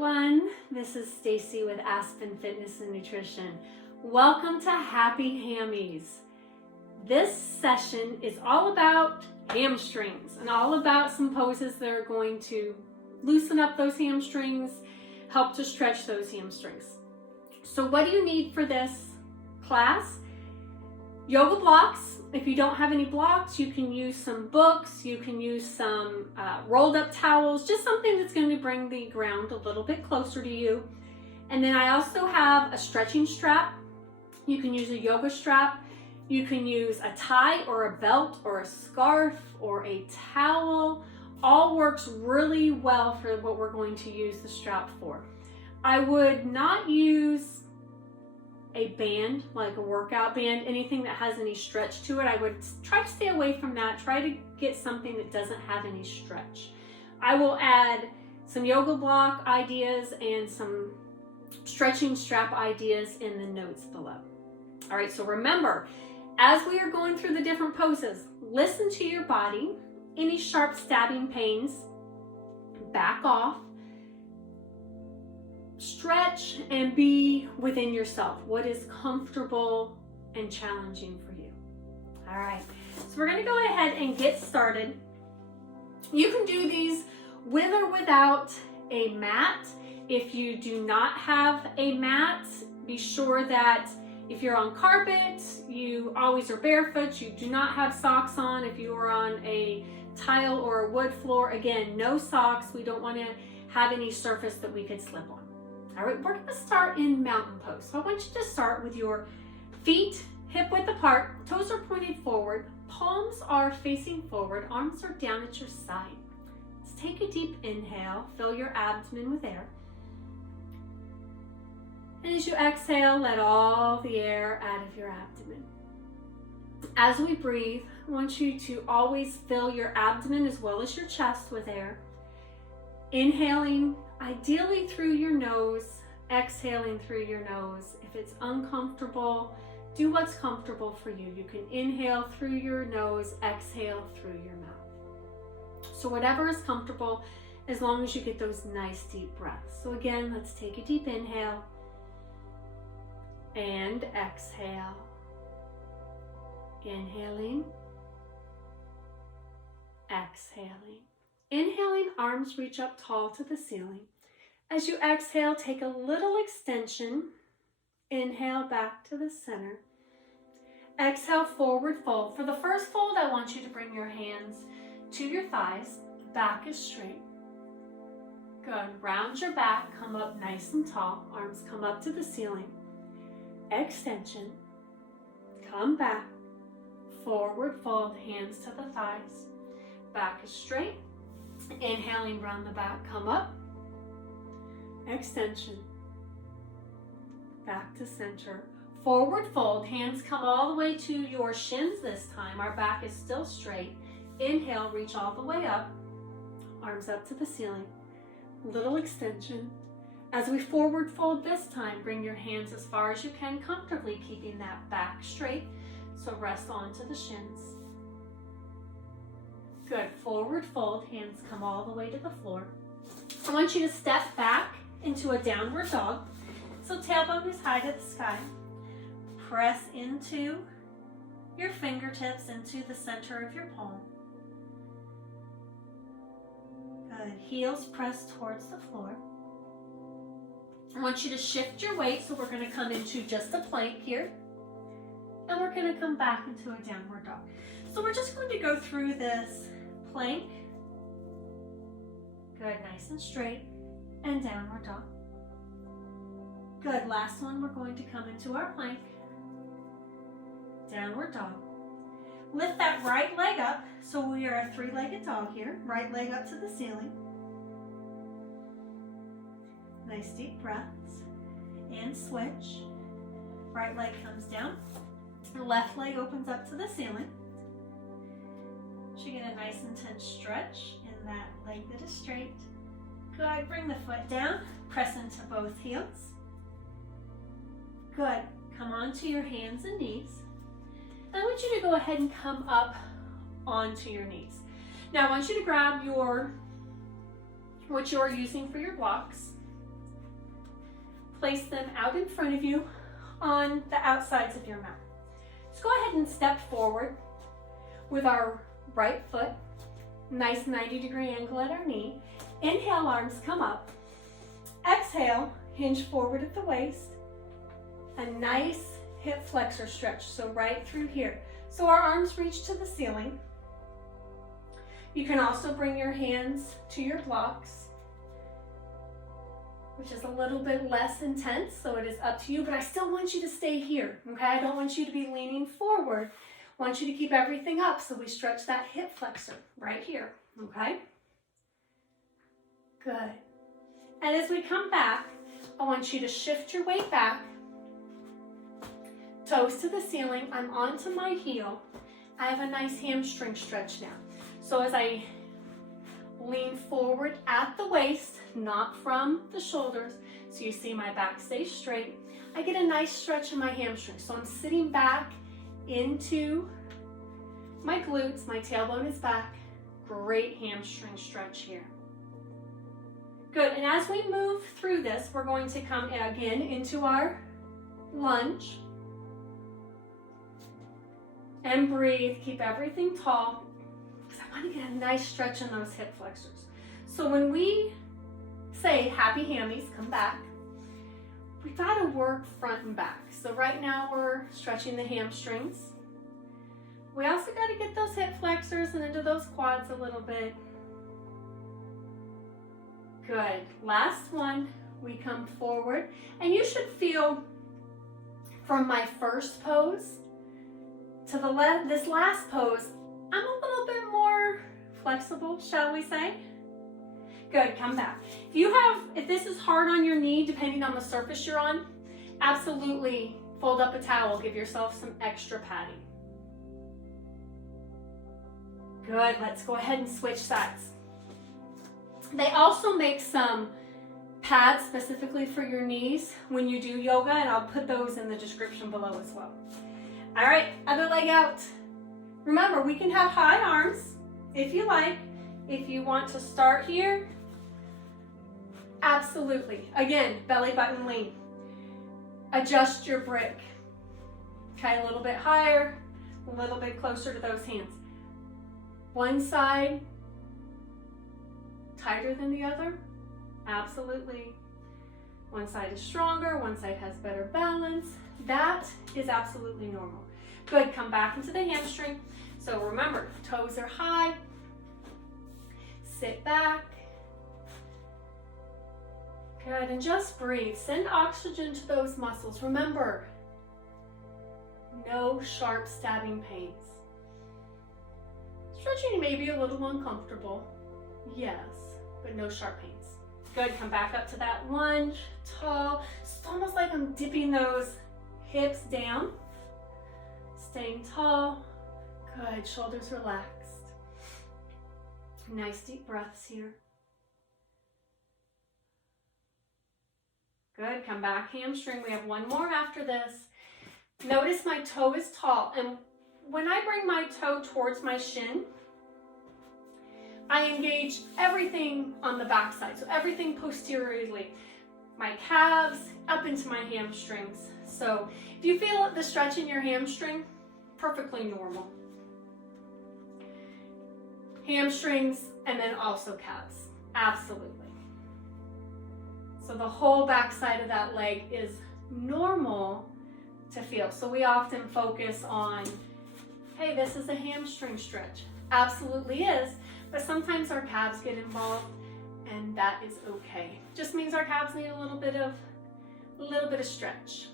everyone. This is Stacie with Aspen Fitness and Nutrition. Welcome to Happy Hammies. This session is all about hamstrings and all about some poses that are going to loosen up those hamstrings, help to stretch those hamstrings. So what do you need for this class? Yoga blocks. If you don't have any blocks, you can use some books, you can use some rolled up towels, just something that's going to bring the ground a little bit closer to you. And then I also have a stretching strap. You can use a yoga strap. You can use a tie or a belt or a scarf or a towel. All works really well for what we're going to use the strap for. I would not use a band, like a workout band, anything that has any stretch to it. I would try to stay away from that. Try to get something that doesn't have any stretch. I will add some yoga block ideas and some stretching strap ideas in the notes below. All right, so remember, as we are going through the different poses, listen to your body. Any sharp stabbing pains, back off. Stretch and be within yourself. What is comfortable and challenging for you? All right, so we're going to go ahead and get started. You can do these with or without a mat. If you do not have a mat, be sure that if you're on carpet, you always are barefoot. You do not have socks on. If you are on a tile or a wood floor, again, no socks. We don't want to have any surface that we could slip on. All right, we're gonna start in mountain pose. So I want you to start with your feet hip width apart, toes are pointed forward, palms are facing forward, arms are down at your side. Let's take a deep inhale, fill your abdomen with air. And as you exhale, let all the air out of your abdomen. As we breathe, I want you to always fill your abdomen as well as your chest with air. Inhaling ideally through your nose, exhaling through your nose. If it's uncomfortable, do what's comfortable for you. You can inhale through your nose, exhale through your mouth. So whatever is comfortable, as long as you get those nice deep breaths. So again, let's take a deep inhale and exhale. Inhaling, exhaling. Inhaling, arms reach up tall to the ceiling. As you exhale, take a little extension. Inhale back to the center. Exhale, forward fold. For the first fold, I want you to bring your hands to your thighs. Back is straight. Good. Round your back, come up nice and tall. Arms come up to the ceiling. Extension. Come back. Forward fold, hands to the thighs. Back is straight. Inhaling, round the back, come up. Extension. Back to center. Forward fold, hands come all the way to your shins this time. Our back is still straight. Inhale, reach all the way up. Arms up to the ceiling. Little extension. As we forward fold this time, bring your hands as far as you can comfortably, keeping that back straight. So rest onto the shins. Good. Forward fold, hands come all the way to the floor. I want you to step back into a downward dog. So tailbone is high to the sky. Press into your fingertips into the center of your palm. Good. Heels press towards the floor. I want you to shift your weight, so we're going to come into just a plank here. And we're going to come back into a downward dog. So we're just going to go through this plank. Good, nice and straight. And downward dog. Good, last one, we're going to come into our plank. Downward dog. Lift that right leg up, so we are a three-legged dog here. Right leg up to the ceiling. Nice deep breaths. And switch. Right leg comes down. Left leg opens up to the ceiling. You get a nice intense stretch in that leg that is straight. Good, bring the foot down, press into both heels. Good, come onto your hands and knees. I want you to go ahead and come up onto your knees. Now I want you to grab what you're using for your blocks. place them out in front of you on the outsides of your mat. Just go ahead and step forward with our right foot, nice 90-degree angle at our knee. Inhale, arms come up. Exhale, hinge forward at the waist. A nice hip flexor stretch, so right through here. So our arms reach to the ceiling. You can also bring your hands to your blocks, which is a little bit less intense, so it is up to you, but I still want you to stay here, okay? I don't want you to be leaning forward. I want you to keep everything up, so we stretch that hip flexor right here, okay? Good. And as we come back, I want you to shift your weight back, toes to the ceiling. I'm onto my heel. I have a nice hamstring stretch now. So as I lean forward at the waist, not from the shoulders, so you see my back stays straight, I get a nice stretch in my hamstring. So I'm sitting back into my glutes, my tailbone is back. Great hamstring stretch here. Good, and as we move through this, we're going to come again into our lunge. And breathe, keep everything tall, because I want to get a nice stretch in those hip flexors. So when we say happy hammies, come back, we've got to work front and back. So right now we're stretching the hamstrings. We also got to get those hip flexors and into those quads a little bit. Good. Last one, we come forward, and you should feel from my first pose to the left, this last pose, I'm a little bit more flexible, shall we say? Good, come back. If this is hard on your knee, depending on the surface you're on, absolutely fold up a towel, give yourself some extra padding. Good, let's go ahead and switch sides. They also make some pads specifically for your knees when you do yoga, and I'll put those in the description below as well. All right, other leg out. Remember, we can have high arms if you like. If you want to start here, absolutely. Again, belly button lean. Adjust your brick. Okay, a little bit higher, a little bit closer to those hands. One side tighter than the other, absolutely. One side is stronger, one side has better balance. That is absolutely normal. Good, come back into the hamstring. So remember, toes are high. Sit back. Good, and just breathe. Send oxygen to those muscles. Remember, no sharp stabbing pains. Stretching may be a little uncomfortable, yes, but no sharp pains. Good, come back up to that lunge, tall. It's almost like I'm dipping those hips down. Staying tall. Good, shoulders relaxed. Nice deep breaths here. Good, come back, hamstring. We have one more after this. Notice my toe is tall, and when I bring my toe towards my shin, I engage everything on the backside, so everything posteriorly. My calves up into my hamstrings. So if you feel the stretch in your hamstring, perfectly normal. Hamstrings and then also calves, absolutely. So the whole backside of that leg is normal to feel. So we often focus on, hey, this is a hamstring stretch. Absolutely is, but sometimes our calves get involved, and that is okay. Just means our calves need a little bit of stretch.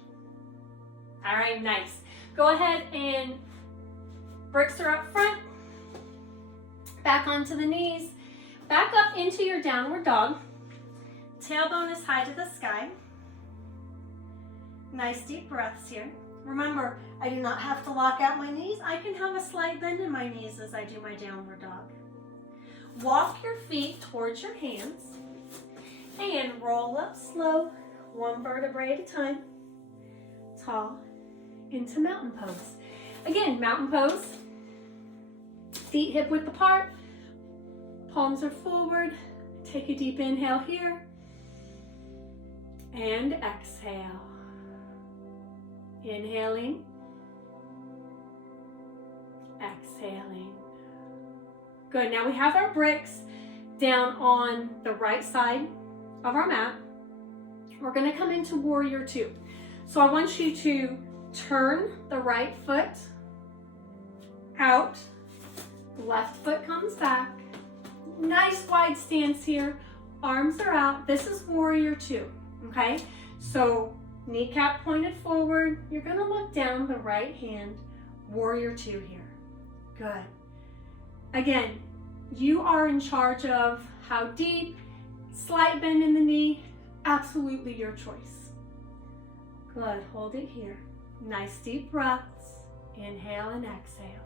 All right, nice. Go ahead and bricks are up front, back onto the knees, back up into your downward dog. Tailbone is high to the sky. Nice deep breaths here. Remember, I do not have to lock out my knees. I can have a slight bend in my knees as I do my downward dog. Walk your feet towards your hands and roll up slow, one vertebrae at a time, tall, into mountain pose. Again, mountain pose, feet hip width apart, palms are forward. Take a deep inhale here. and exhale. Inhaling, exhaling. Good, now we have our bricks down on the right side of our mat. We're gonna come into warrior two. So I want you to turn the right foot out, left foot comes back. Nice wide stance here, arms are out. This is warrior two, okay? So kneecap pointed forward. You're gonna look down the right hand, warrior two here. Good. Again, you are in charge of how deep, slight bend in the knee, absolutely your choice. Good, hold it here. Nice deep breaths. Inhale and exhale.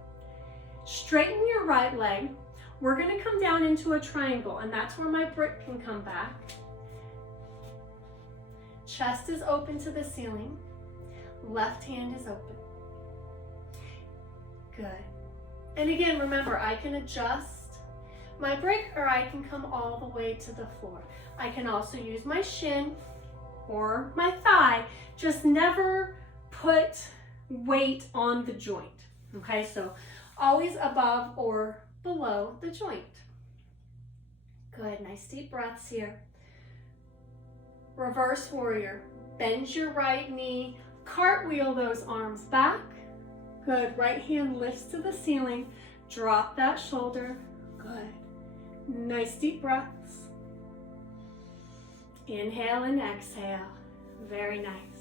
Straighten your right leg. We're gonna come down into a triangle, and that's where my brick can come back. Chest is open to the ceiling. Left hand is open. Good. And again, remember, I can adjust my brick or I can come all the way to the floor. I can also use my shin or my thigh, just never put weight on the joint. Okay, so always above or below the joint. Good, nice deep breaths here. Reverse warrior. Bend your right knee, cartwheel those arms back. Good, right hand lifts to the ceiling. Drop that shoulder. Good. Nice deep breaths. Inhale and exhale. Very nice.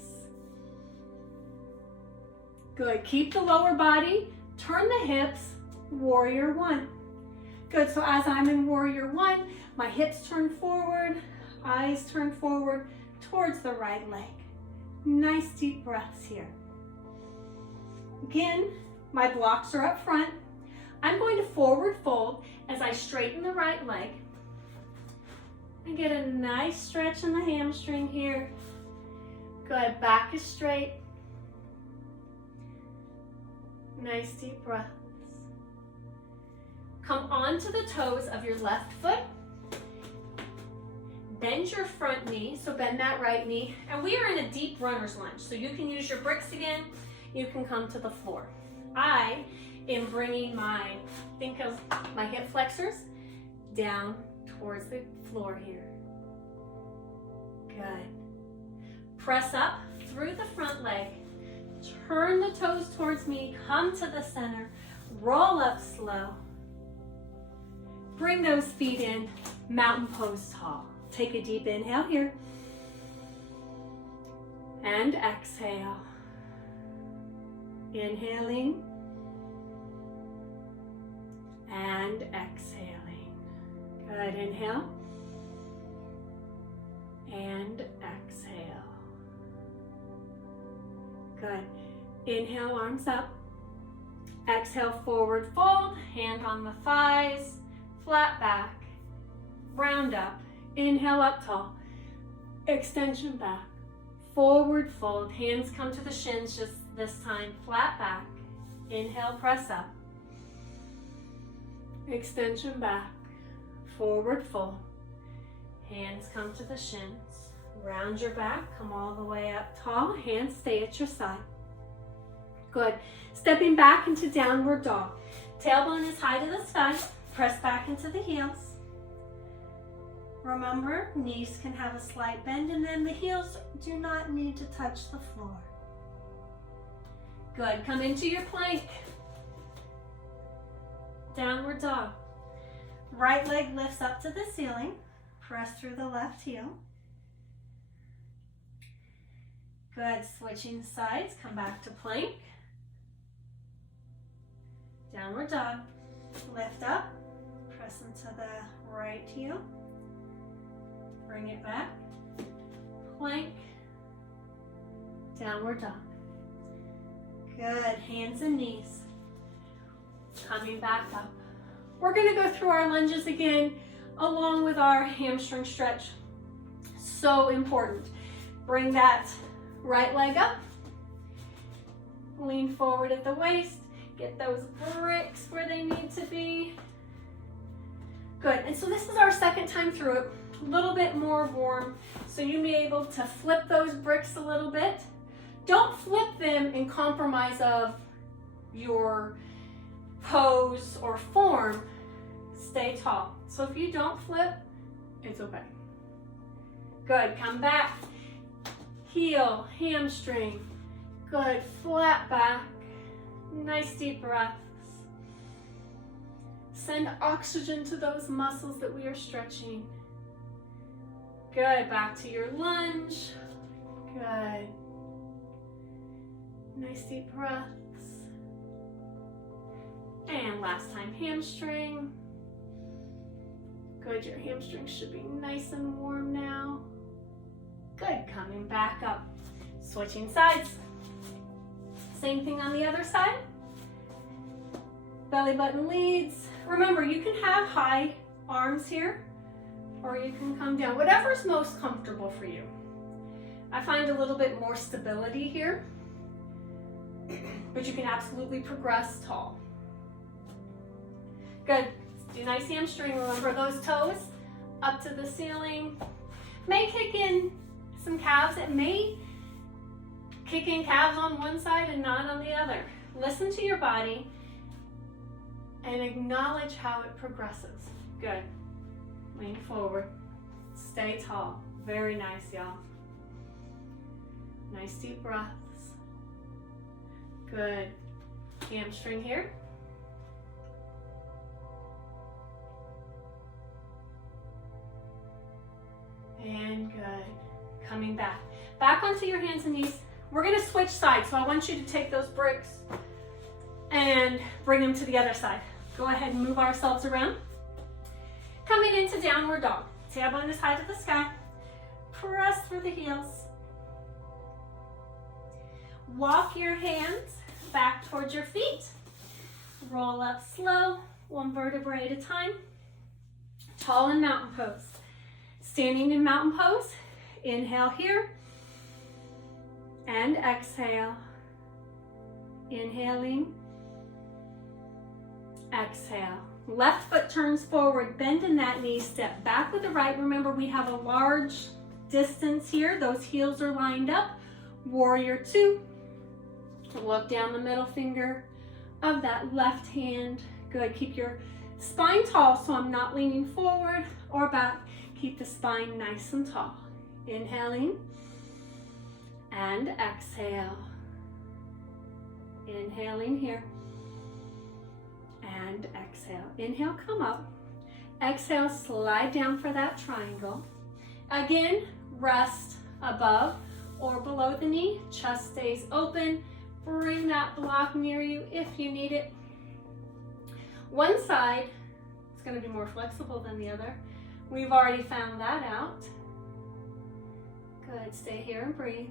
Good, keep the lower body, turn the hips, warrior one. Good, so as I'm in warrior one, my hips turn forward, eyes turn forward towards the right leg. Nice deep breaths here. Again, my blocks are up front. I'm going to forward fold as I straighten the right leg and get a nice stretch in the hamstring here. Good, back is straight. Nice deep breaths. Come onto the toes of your left foot. Bend your front knee, so bend that right knee. And we are in a deep runner's lunge, so you can use your bricks again. You can come to the floor. I am bringing think of my hip flexors down towards the floor here. Good. Press up through the front leg. Turn the toes towards me, come to the center, roll up slow. Bring those feet in, mountain pose tall. Take a deep inhale here. And exhale. Inhaling. And exhaling. Good, inhale. And exhale. Good. Inhale, arms up. Exhale, forward fold, hand on the thighs, flat back, round up. Inhale, up tall. Extension back. Forward fold, hands come to the shins just this time, flat back. Inhale, press up. Extension back. Forward fold. Hands come to the shins. Round your back, come all the way up tall. Hands stay at your side. Good. Stepping back into downward dog. Tailbone is high to the sky. Press back into the heels. Remember, knees can have a slight bend and then the heels do not need to touch the floor. Good. Come into your plank. Downward dog. Right leg lifts up to the ceiling. Press through the left heel. Good. Switching sides. Come back to plank. Downward dog. Lift up. Press into the right heel. Bring it back. Plank. Downward dog. Good. Hands and knees. Coming back up. We're going to go through our lunges again along with our hamstring stretch. So important. Bring that right leg up. Lean forward at the waist. Get those bricks where they need to be. Good. And so this is our second time through it. a little bit more warm, so you may be able to flip those bricks a little bit. Don't flip them in compromise of your pose or form. Stay tall. So if you don't flip, it's okay. Good, come back. Heel, hamstring. Good, flat back. Nice deep breaths. Send oxygen to those muscles that we are stretching. Good, back to your lunge. Good. Nice deep breaths. And last time, hamstring. Good, your hamstrings should be nice and warm now. Good, coming back up. Switching sides. Same thing on the other side. Belly button leads. Remember, you can have high arms here, or you can come down, whatever's most comfortable for you. I find a little bit more stability here, but you can absolutely progress tall. Good, do nice hamstring. Remember those toes up to the ceiling. May kick in some calves. It may kick in calves on one side and not on the other. Listen to your body and acknowledge how it progresses. Good. Lean forward. Stay tall. Very nice, y'all. Nice deep breaths. Good. Hamstring here. And good. Coming back. Back onto your hands and knees. We're going to switch sides, so I want you to take those bricks and bring them to the other side. Go ahead and move ourselves around. Coming into downward dog. Tailbone is high to the sky. Press through the heels. Walk your hands back towards your feet. Roll up slow, one vertebrae at a time. Tall in mountain pose. Standing in mountain pose, inhale here and exhale. Inhaling, exhale. Left foot turns forward, bend in that knee, step back with the right. Remember, we have a large distance here. Those heels are lined up. Warrior two. Look down the middle finger of that left hand. Good, keep your spine tall so I'm not leaning forward or back. Keep the spine nice and tall. Inhaling and exhale. Inhaling here and exhale. Inhale, come up. Exhale, slide down for that triangle. Again, rest above or below the knee. Chest stays open. Bring that block near you if you need it. One side is going to be more flexible than the other. We've already found that out. Good, stay here and breathe.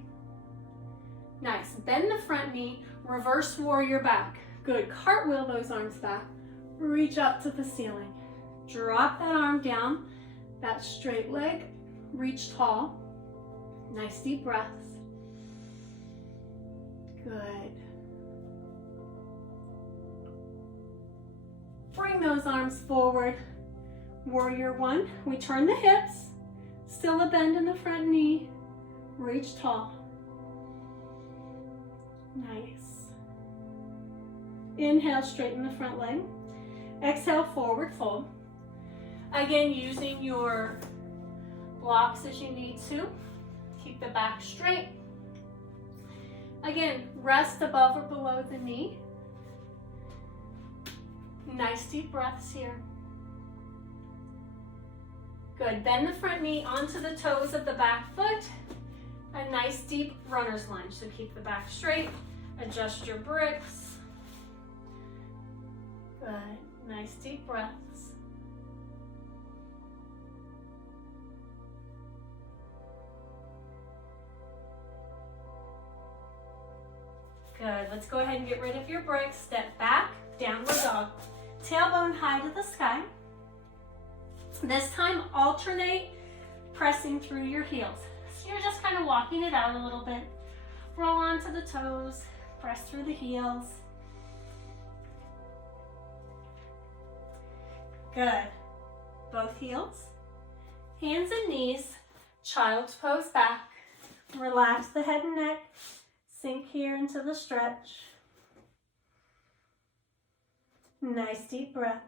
Nice, bend the front knee, reverse warrior back. Good, cartwheel those arms back. Reach up to the ceiling. Drop that arm down, that straight leg, reach tall. Nice deep breaths. Good. Bring those arms forward. Warrior one, we turn the hips, still a bend in the front knee, reach tall. Nice. Inhale, straighten the front leg. Exhale, forward fold. Again, using your blocks as you need to. Keep the back straight. Again, rest above or below the knee. Nice deep breaths here. Good, bend the front knee onto the toes of the back foot. A nice deep runner's lunge. So keep the back straight, adjust your bricks. Good, nice deep breaths. Good, let's go ahead and get rid of your bricks. Step back, downward dog. Tailbone high to the sky. This time, alternate pressing through your heels. So you're just kind of walking it out a little bit. Roll onto the toes, press through the heels. Good. Both heels. Hands and knees, child's pose back. Relax the head and neck. Sink here into the stretch. Nice deep breaths.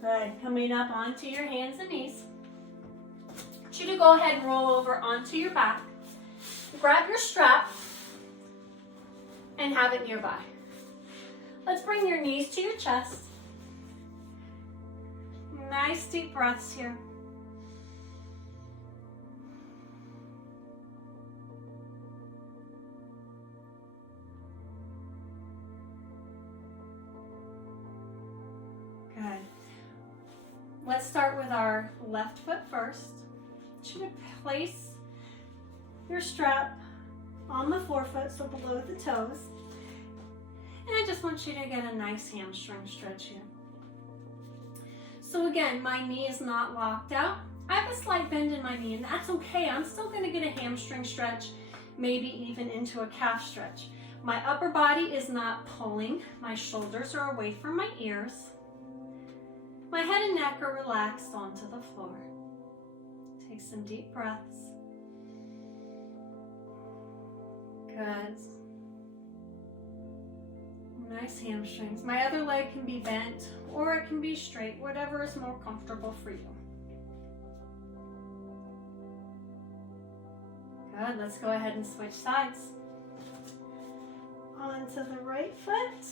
Good. Coming up onto your hands and knees. I want you to go ahead and roll over onto your back. Grab your strap and have it nearby. Let's bring your knees to your chest. Nice deep breaths here. Good. Let's start with our left foot first. You should place your strap on the forefoot, so below the toes. And I just want you to get a nice hamstring stretch here. So again, my knee is not locked out. I have a slight bend in my knee, and that's okay. I'm still going to get a hamstring stretch, maybe even into a calf stretch. My upper body is not pulling. My shoulders are away from my ears. My head and neck are relaxed onto the floor. Take some deep breaths. Good. Nice hamstrings. My other leg can be bent or it can be straight, whatever is more comfortable for you. Good. Let's go ahead and switch sides. Onto the right foot.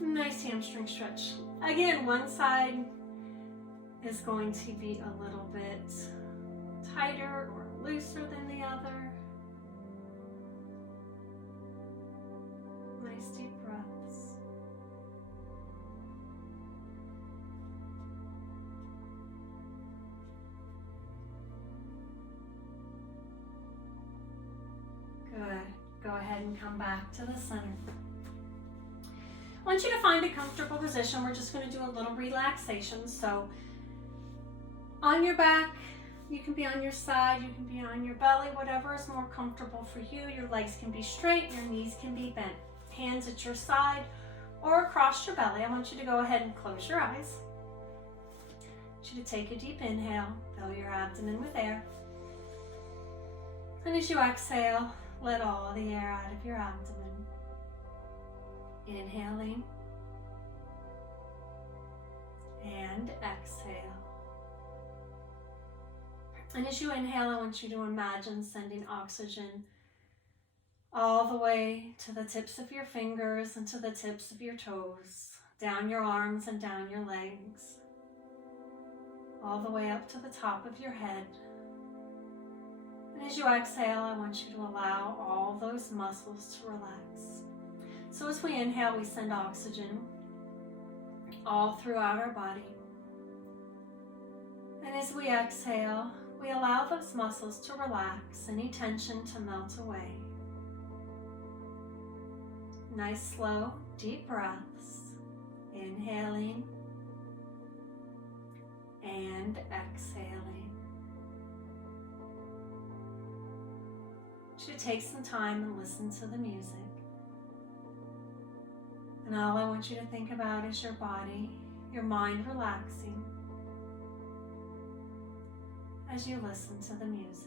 Nice hamstring stretch. Again, one side is going to be a little bit tighter or looser than the other. Nice deep breaths. Good. Go ahead and come back to the center. I want you to find a comfortable position. We're just going to do a little relaxation. So on your back, you can be on your side, you can be on your belly, whatever is more comfortable for you. Your legs can be straight, your knees can be bent. Hands at your side or across your belly. I want you to go ahead and close your eyes. I want you to take a deep inhale, fill your abdomen with air. And as you exhale, let all the air out of your abdomen. Inhaling and exhale. And as you inhale, I want you to imagine sending oxygen all the way to the tips of your fingers and to the tips of your toes, down your arms and down your legs, all the way up to the top of your head. And as you exhale, I want you to allow all those muscles to relax. So as we inhale, we send oxygen all throughout our body. And as we exhale, we allow those muscles to relax, any tension to melt away. Nice, slow, deep breaths. Inhaling and exhaling. You should take some time and listen to the music. And all I want you to think about is your body, your mind relaxing as you listen to the music.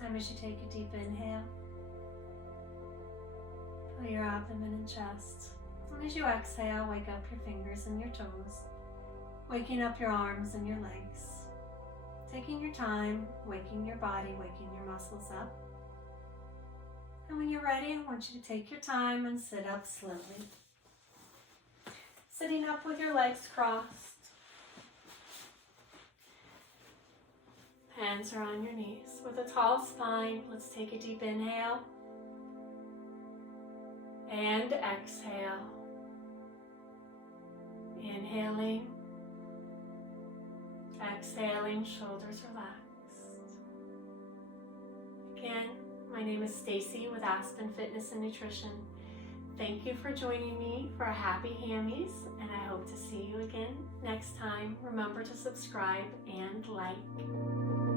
Time as you take a deep inhale, feel your abdomen and chest. And as you exhale, wake up your fingers and your toes, waking up your arms and your legs. Taking your time, waking your body, waking your muscles up. And when you're ready, I want you to take your time and sit up slowly. Sitting up with your legs crossed. Hands are on your knees. With a tall spine, let's take a deep inhale. And exhale. Inhaling. Exhaling, shoulders relaxed. Again, my name is Stacie with Aspen Fitness and Nutrition. Thank you for joining me for Happy Hammies, and I hope to see you again next time. Remember to subscribe and like.